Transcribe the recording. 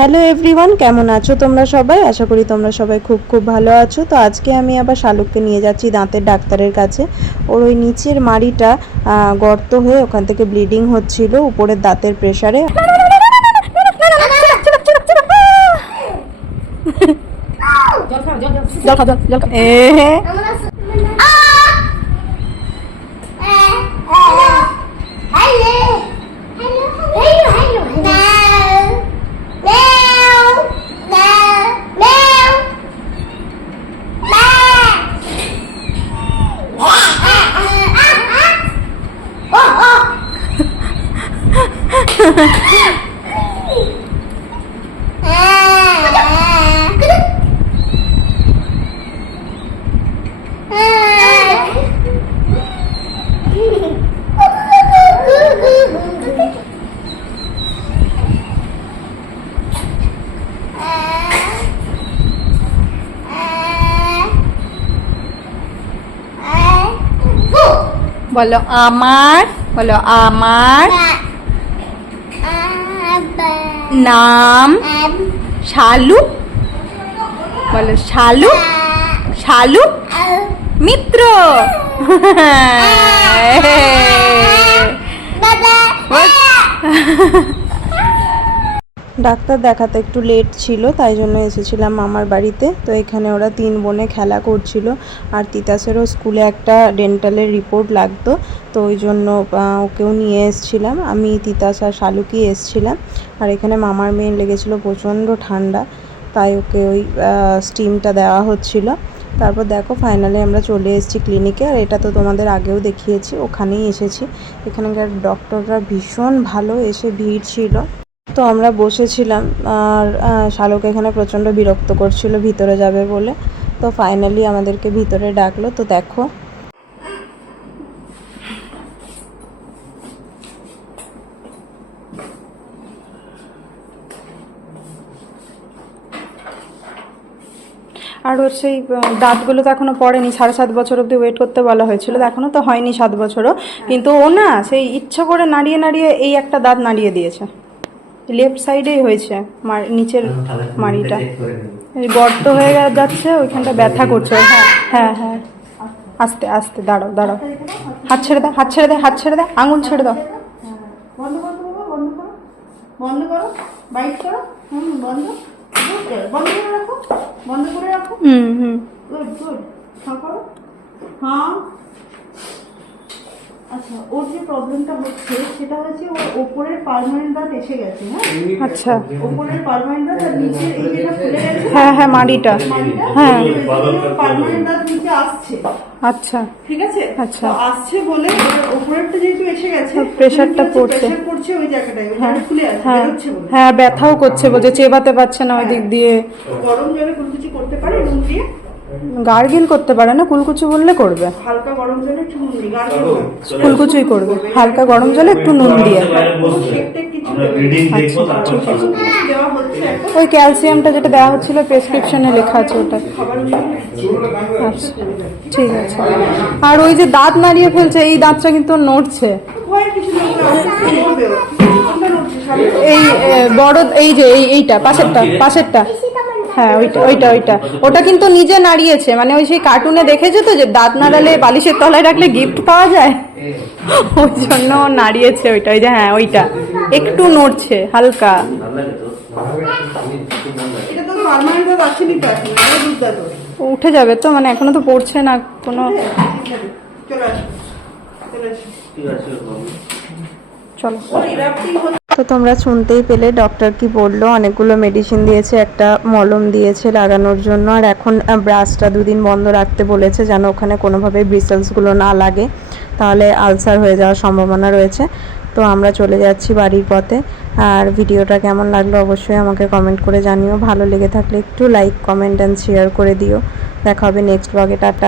Hello everyone, কেমন আছো তোমরা সবাই? আশা করি তোমরা সবাই খুব খুব ভালো আছো। তো আজকে আমি আবার শালুককে নিয়ে যাচ্ছি দাঁতের ডাক্তারের কাছে। ওর ওই নিচের মাড়িটা গর্ত হয়ে ওখান থেকে ব্লিডিং হচ্ছিল উপরের দাঁতের প্রেসারে। বলো আমার, বলো আমার নাম শালু, বলো শালু, শালু মিত্র। ডাক্তার দেখাতে একটু লেট ছিল, তাই জন্য এসেছিলাম মামার বাড়িতে। তো এখানে ওরা 3 বোনে খেলা করছিল, আর তিতাসেরও স্কুলে একটা ডেন্টালের রিপোর্ট লাগতো, তো ওই জন্য ওকেও নিয়ে এসেছিলাম। আমি তিতাস আর শালুকি এসেছিলাম। আর এখানে মামার মেয়ের লেগেছিলো প্রচণ্ড ঠান্ডা, তাই ওকে ওই স্টিমটা দেওয়া হচ্ছিল। তারপর দেখো ফাইনালি আমরা চলে এসেছি ক্লিনিকে। আর এটা তো তোমাদের আগেও দেখিয়েছি, ওখানেই এসেছি। এখানকার ডক্টররা ভীষণ ভালো, এসে ভিড় ছিল। তো আমরা বসেছিলাম, আর শালুক এখানে প্রচণ্ড বিরক্ত করছিল ভিতরে যাবে বলে। তো ফাইনালি আমাদেরকে ভিতরে ডাকলো। তো দেখো আর ওর সেই দাঁতগুলো তো এখনও পড়েনি, 7.5 বছর অবধি ওয়েট করতে বলা হয়েছিল, এখনও তো হয়নি 7 বছরও। কিন্তু ও না সেই ইচ্ছা করে নাড়িয়ে নাড়িয়ে এই একটা দাঁত নাড়িয়ে দিয়েছে, লেফট সাইডেই হয়েছে, নিচের মাড়িটা গর্ত হয়ে যাচ্ছে, ওইখানটা ব্যথা করছে। হ্যাঁ হ্যাঁ হ্যাঁ, আস্তে আস্তে, দাঁড়াও দাঁড়াও, হাত ছেড়ে দে, হাত ছেড়ে দে, হাত ছেড়ে দে, আঙুল ছেড়ে দাও। বন্ধ করো, বন্ধ করো, বন্ধ করো, বাইট করো, বন্ধ, বন্ধ করে রাখো, বন্ধ করে রাখো, গুড গুড, হ্যাঁ করো, হ্যাঁ। আচ্ছা, ওর যে প্রবলেমটা হচ্ছে সেটা হচ্ছে ওর ওপরের পার্মানেন্ট দাঁত এসে গেছে। হ্যাঁ আচ্ছা, ওপরের পার্মানেন্ট দাঁত আর নিচে এই যেটা ফুলে গেছে, হ্যাঁ হ্যাঁ মাড়িটা, হ্যাঁ পার্মানেন্ট দাঁত নিচে আসছে। আচ্ছা ঠিক আছে, আচ্ছা আসছে বলে ওপরেরটা যেহেতু এসে গেছে, প্রেসারটা পড়ছে, প্রেসার পড়ছে ওই জায়গাটায়, ওই জায়গাটা ফুলে আছে, বেরোচ্ছে বলে। হ্যাঁ ব্যথাও করছে, বলছে চেবাতে পারছে না ওই দিক দিয়ে। গরম জলে কুলকুচি করতে পারে, নুন দিয়ে গার্গিল করতে পারে না, কুলকুচি বললে করবে, হালকা গরম জলে একটু নুন দিয়ে গার্গিল কুলকুচি করবে, হালকা গরম জলে একটু নুন দিয়ে। ওই ক্যালসিয়ামটা যেটা দেওয়া হচ্ছিল প্রেসক্রিপশনে লেখা আছে ওটা। আচ্ছা ঠিক আছে। আর ওই যে দাঁত নাড়িয়ে ফেলছে, এই দাঁতটা কিন্তু নড়ছে, এই বড়, এই যে এইটা পাশেরটা, পাশেরটা, হ্যাঁ ওইটা ওইটা ওইটা, ওটা কিন্তু নিজে নাড়িয়েছে, মানে ওই সেই কার্টুনে দেখেছো তো যে দাঁত নাড়ালে বালিশের তলায় রাখলে গিফট পাওয়া যায়, ওই জন্য নাড়িয়েছে ওইটা। ওই যে হ্যাঁ ওইটা একটু নড়ছে হালকা। উঠে যাবে তো, মানে এখনো তো পড়ছে না কোনো। চলো, তো তোমরা শুনতেই পেলে ডক্টর কি বললো। অনেকগুলো মেডিসিন দিয়েছে, একটা মলম দিয়েছে লাগানোর জন্য, আর এখন ব্রাশটা 2 দিন বন্ধ রাখতে বলেছে, যেন ওখানে কোনোভাবে ব্রিসেলসগুলো না লাগে, তাহলে আলসার হয়ে যাওয়ার সম্ভাবনা রয়েছে। তো আমরা চলে যাচ্ছি বাড়ির পথে। আর ভিডিওটা কেমন লাগলো অবশ্যই আমাকে কমেন্ট করে জানিও, ভালো লেগে থাকলে একটু লাইক, কমেন্ট অ্যান্ড শেয়ার করে দিও। দেখা হবে নেক্সট ব্লগে। টাটা।